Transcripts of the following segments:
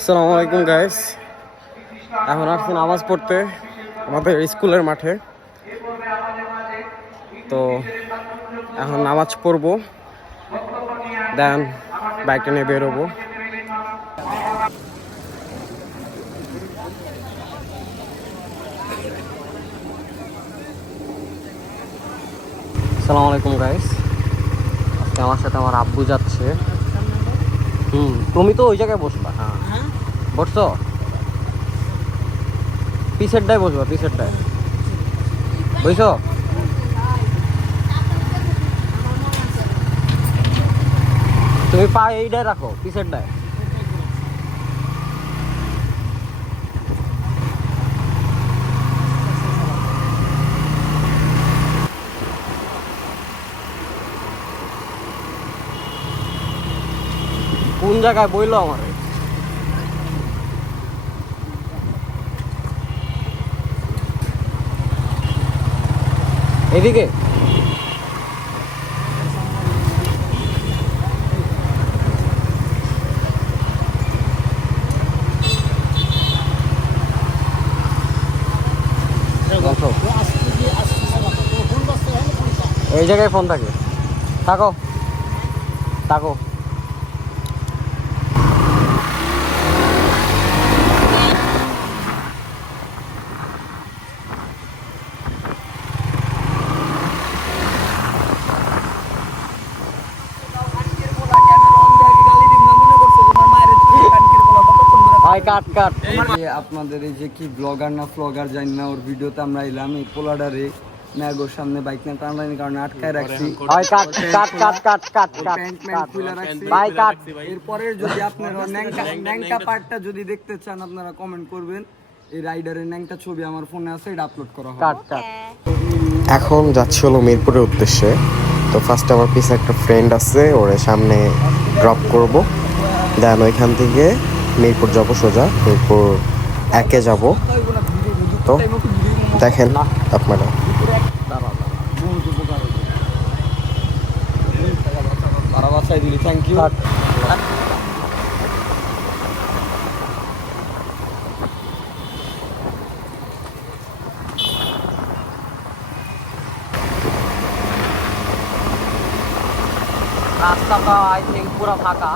আসসালামু আলাইকুম গাইস। এখন আসছি নামাজ পড়তে আমাদের স্কুলের মাঠে। তো এখন নামাজ পড়বো, দেন বাইকটা নিয়ে বেরোবো। আসসালামু আলাইকুম গাইস। আজকে আমার সাথে আমার আব্বু যাচ্ছে। তুমি তো ওই জায়গায় বসবা। হ্যাঁ, বসছো? পিছের ডায় বসবা, পিছের ডায় বুঝছো? তুমি পা এইটায় রাখো, পিছের ডায়। কোন জায়গায় বইলো আমার? এদিকে এই জায়গায় ফোন থাকে। থাকো থাকো। আপনাদের এই যে কি ব্লগার না ফ্লগার জানি না, ওর ভিডিওতে আমরা এলাম এই পোলাডারে ম্যাগোর সামনে বাইক নিয়ে টানাটানি কারণে আটকায় রাখছি। এরপরে যদি আপনারা ন্যাংটা পার্টটা যদি দেখতে চান আপনারা কমেন্ট করবেন। এই রাইডারের ন্যাংটা ছবি আমার ফোনে আছে, এটা আপলোড করা হবে। এখন যাচ্ছি হলো মিরপুরের উদ্দেশ্যে। তো ফার্স্টে আমার পিছে একটা ফ্রেন্ড আছে, ওরে সামনে ড্রপ করব, দেন ওইখান থেকে মিরপুর যাবো, সোজা মিরপুর একে যাব। তো দেখেন আপনারা। Thank you. রাস্তাটা আই থিঙ্ক পুরো ফাঁকা।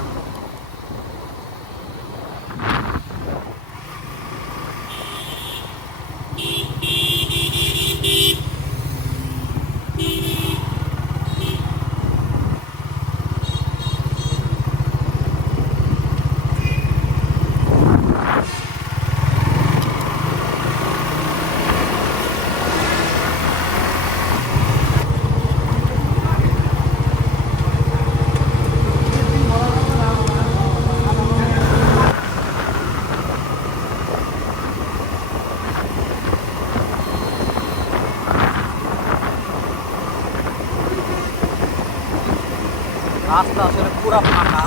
রাস্তা আসলে পুরো ফাঁকা।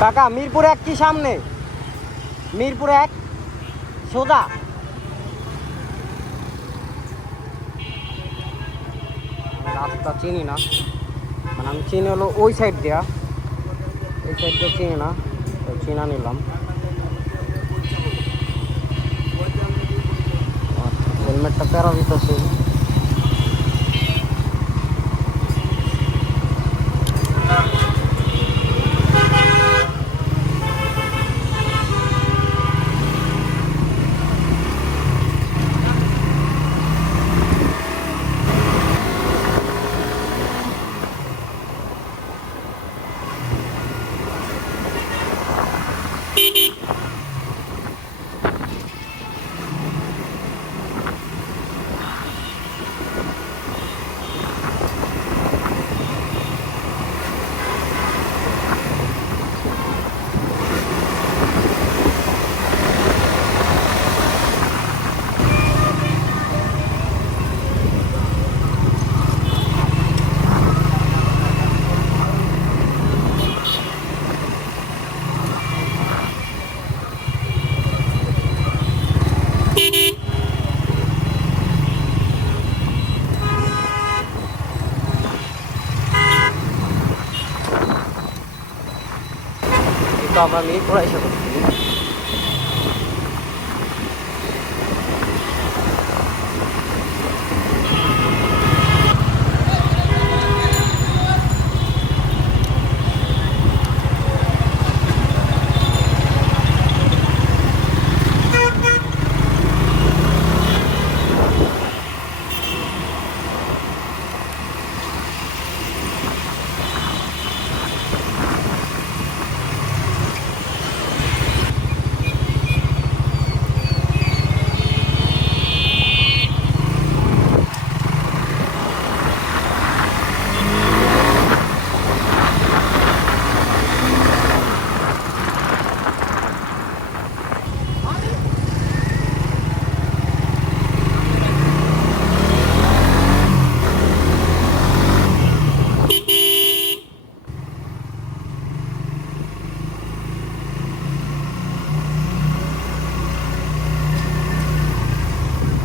কাকা মিরপুর 1 কি সামনে? মিরপুর 1 সোজা। রাস্তা চিনি না, মানে আমি চিনি হলো ওই সাইড দেওয়া, এই সাইড দিয়ে চিনি না, তো চিনা নিলাম। হেলমেটটা প্যারা দিতেছে। তো আমরা মিরপুর এসে করছি।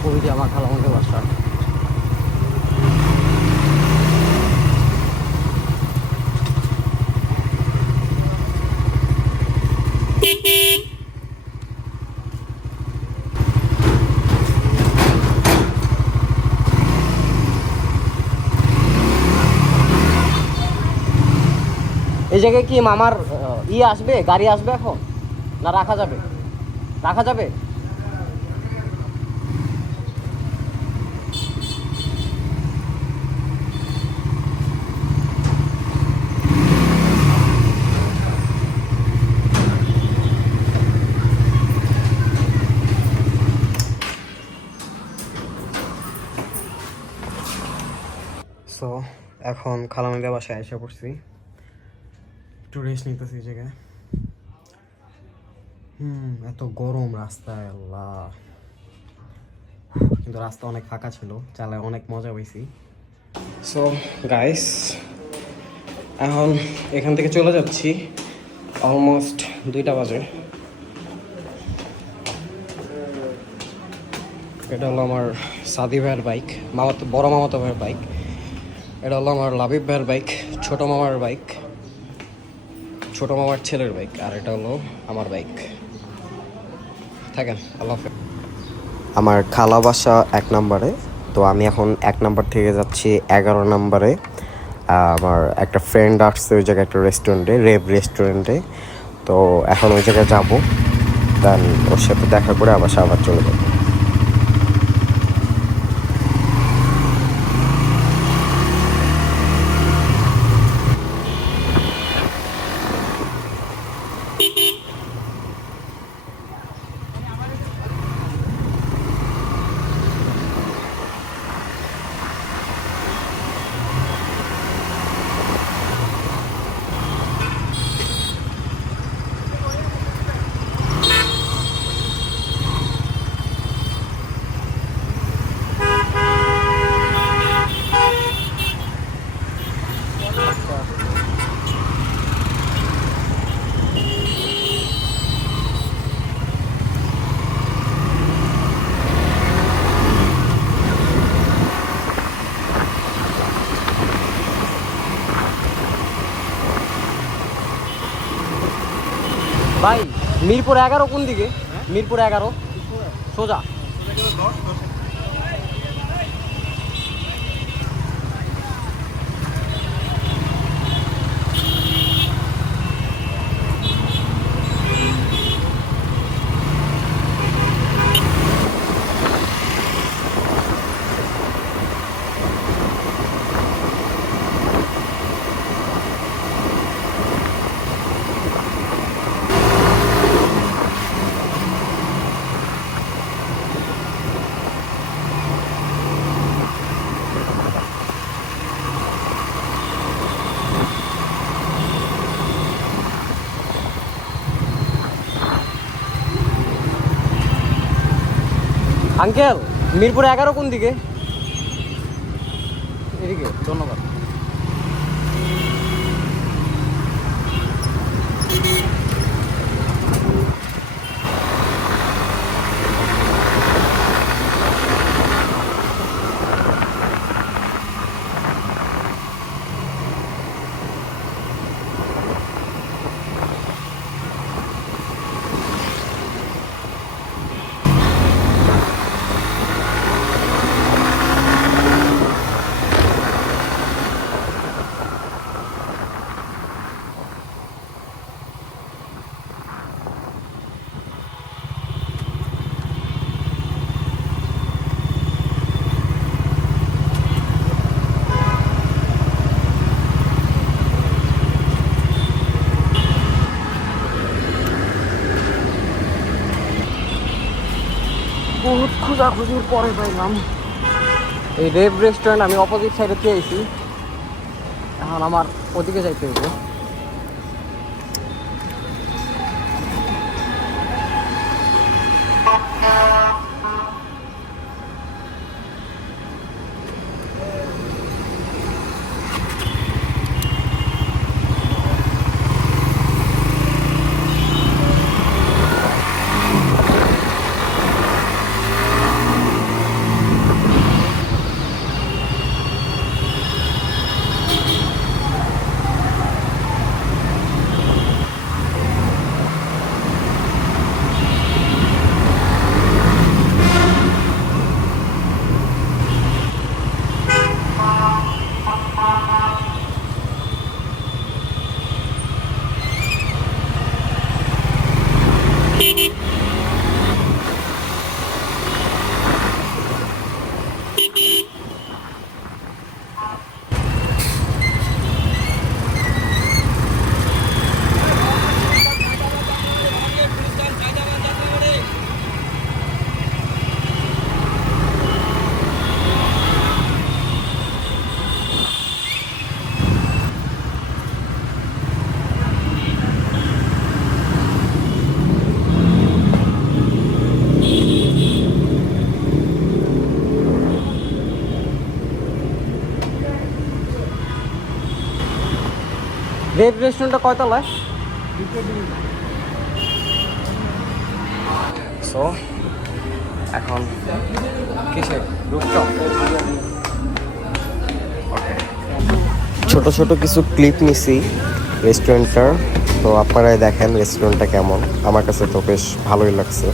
ওই যে আমার খালামুখে বাসা। এই জায়গায় কি মামার আসবে, গাড়ি আসবে এখন, না রাখা যাবে? রাখা যাবে। সো এখন খালামিদের বাসায় এসে পড়ছি, একটু রেস্ট নিতেছি এই জায়গায়। এত গরম রাস্তায়, আল্লাহ। কিন্তু রাস্তা অনেক ফাঁকা ছিল, চালায় অনেক মজা পাইছি। সো গাইস, এখন এখান থেকে চলে যাচ্ছি, অলমোস্ট 2টা বাজে। এটা হলো আমার সাদি ভাইয়ের বাইক, বড় মামাতো ভাইয়ের বাইক। এটা হলো আমার লাবিব ভাইয়ের বাইক, ছোট মামার বাইক, ছোট মামার ছেলের বাইক। আর এটা হলো আমার বাইক। থাকেন, আল্লাহ হাফেজ। আমার খালা বাসা 1 নম্বরে, তো আমি এখন 1 নম্বর থেকে যাচ্ছি 11 নম্বরে। আমার একটা ফ্রেন্ড আসছে ওই জায়গায়, একটা রেস্টুরেন্টে, রেভ রেস্টুরেন্টে। তো এখন ওই জায়গায় যাবো, দেন ওর সাথে দেখা করে আবার চলে যাবো। ভাই মিরপুর 11 কোন দিকে? মিরপুর 11 সোজা। আঙ্কেল মিরপুর 11 কোন দিকে? এদিকে, ধন্যবাদ। বহুত খোঁজাখুঁজির পরে পাইলাম এই রেভ রেস্টুরেন্ট। আমি অপোজিট সাইডে পেয়েছি, এখন আমার ওদিকে যাইতে হবে। রেভ রেস্টুরেন্টটা কয়তলায়? সো এখন কিসে রুফটপ? ছোট ছোট কিছু ক্লিপ নিছি রেস্টুরেন্টটার, তো আপনারাই দেখেন রেস্টুরেন্টটা কেমন। আমার কাছে তো বেশ ভালোই লাগছে।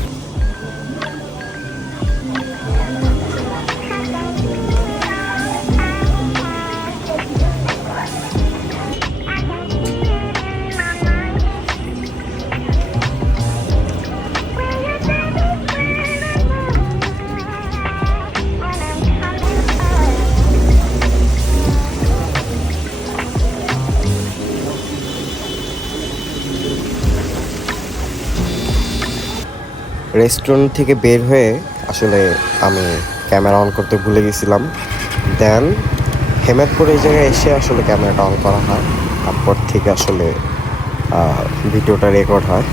রেস্টুরেন্ট থেকে বের হয়ে আসলে আমি ক্যামেরা অন করতে ভুলে গেছিলাম। দেন হেমেদপুর এই জায়গায় এসে আসলে ক্যামেরাটা অন করা হয়, তারপর থেকে আসলে ভিডিওটা রেকর্ড হয়।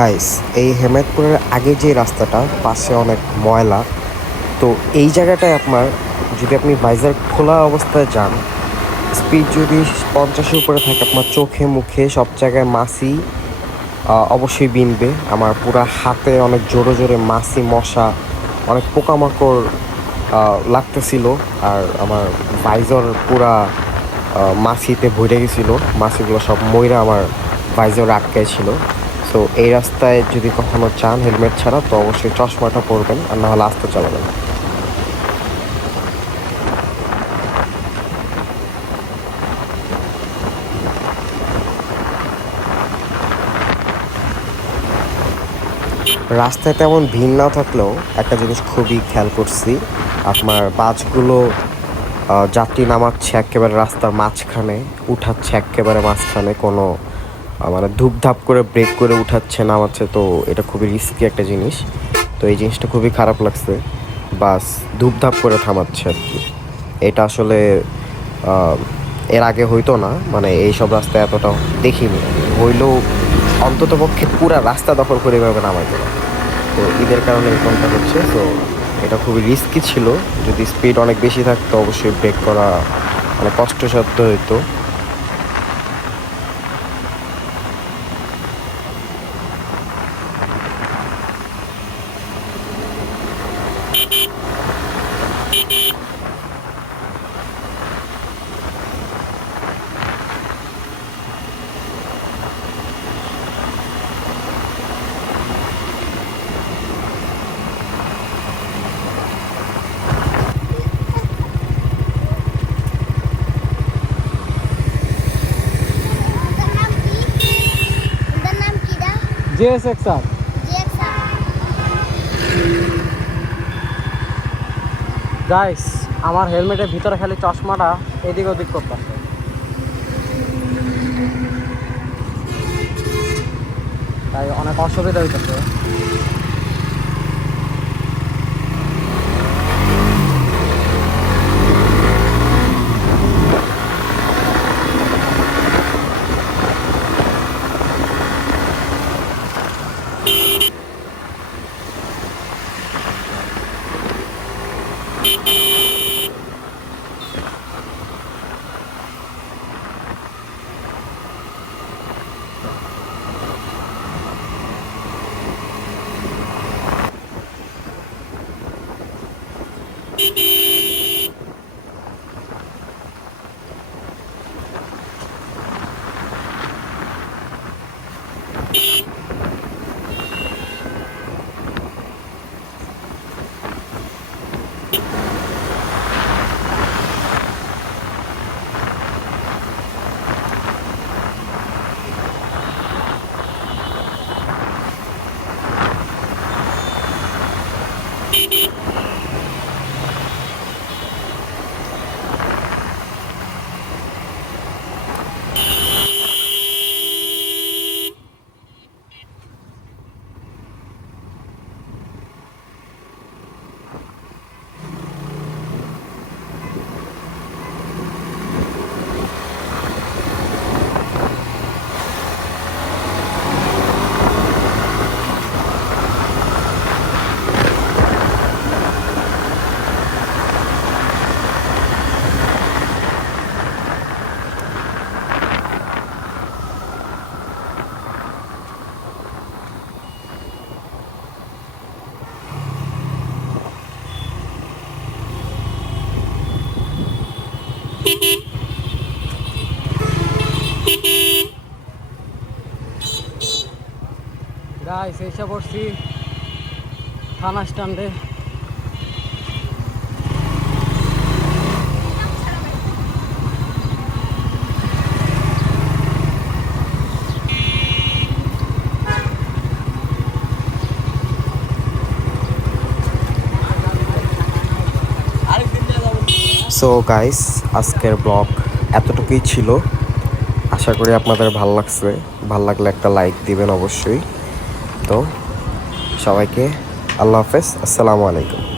গাইস, এই হেমেদপুরের আগে যে রাস্তাটা পাশে অনেক ময়লা, তো এই জায়গাটায় আপনার যদি আপনি ভাইজার খোলা অবস্থায় যান স্পিড যদি 50-এর উপরে থাকে আপনার চোখে মুখে সব জায়গায় মাছি অবশ্যই বিনবে। আমার পুরা হাতে অনেক জোরে জোরে মাছি মশা অনেক পোকামাকড় লাগতেছিল, আর আমার ভাইজর পুরা মাছিতে ভরে গেছিলো, মাছিগুলো সব ময়রা আমার ভাইজরে আটকায় ছিল। সো এই রাস্তায় যদি কখনো চান হেলমেট ছাড়া, তো অবশ্যই চশমাটা পরবেন, আর না হলে আসতে চালাবেন। রাস্তায় তেমন ভিড় না থাকলেও একটা জিনিস খুবই খেয়াল করছি, আপনার বাসগুলো যাত্রী নামাচ্ছে একেবারে রাস্তার মাঝখানে, উঠাচ্ছে একেবারে মাঝখানে, কোনো মানে ধূপধাপ করে ব্রেক করে উঠাচ্ছে নামাচ্ছে। তো এটা খুবই রিস্কি একটা জিনিস, তো এই জিনিসটা খুবই খারাপ লাগছে। বাস ধূপধাপ করে থামাচ্ছে আর কি, এটা আসলে এর আগে হইতো না, মানে এইসব রাস্তায় এতটা দেখিনি। হইলেও অন্তত পক্ষে পুরা রাস্তা দখল করে এভাবে নামাই দেবে। তো ঈদের কারণে এরকমটা হচ্ছে। তো এটা খুবই রিস্কি ছিল, যদি স্পিড অনেক বেশি থাকতো অবশ্যই ব্রেক করা মানে কষ্টসাধ্য হইতো। এটার নাম কি দা? JSXR। জেক্সা। গাইস, আমার হেলমেটের ভিতরে খালি চশমাটা এদিক ওদিক করতেছে, তাই অনেক অসুবিধা হইতেছে। গাইস, এসে পড়ছি থানা স্ট্যান্ডে। সো গাইস, আজকের ব্লগ এতটুকুই ছিল। আশা করি আপনাদের ভালো লাগছে, ভালো লাগলে একটা লাইক দিবেন অবশ্যই। তো সবাইকে আল্লাহ হাফেজ, আসসালামু আলাইকুম।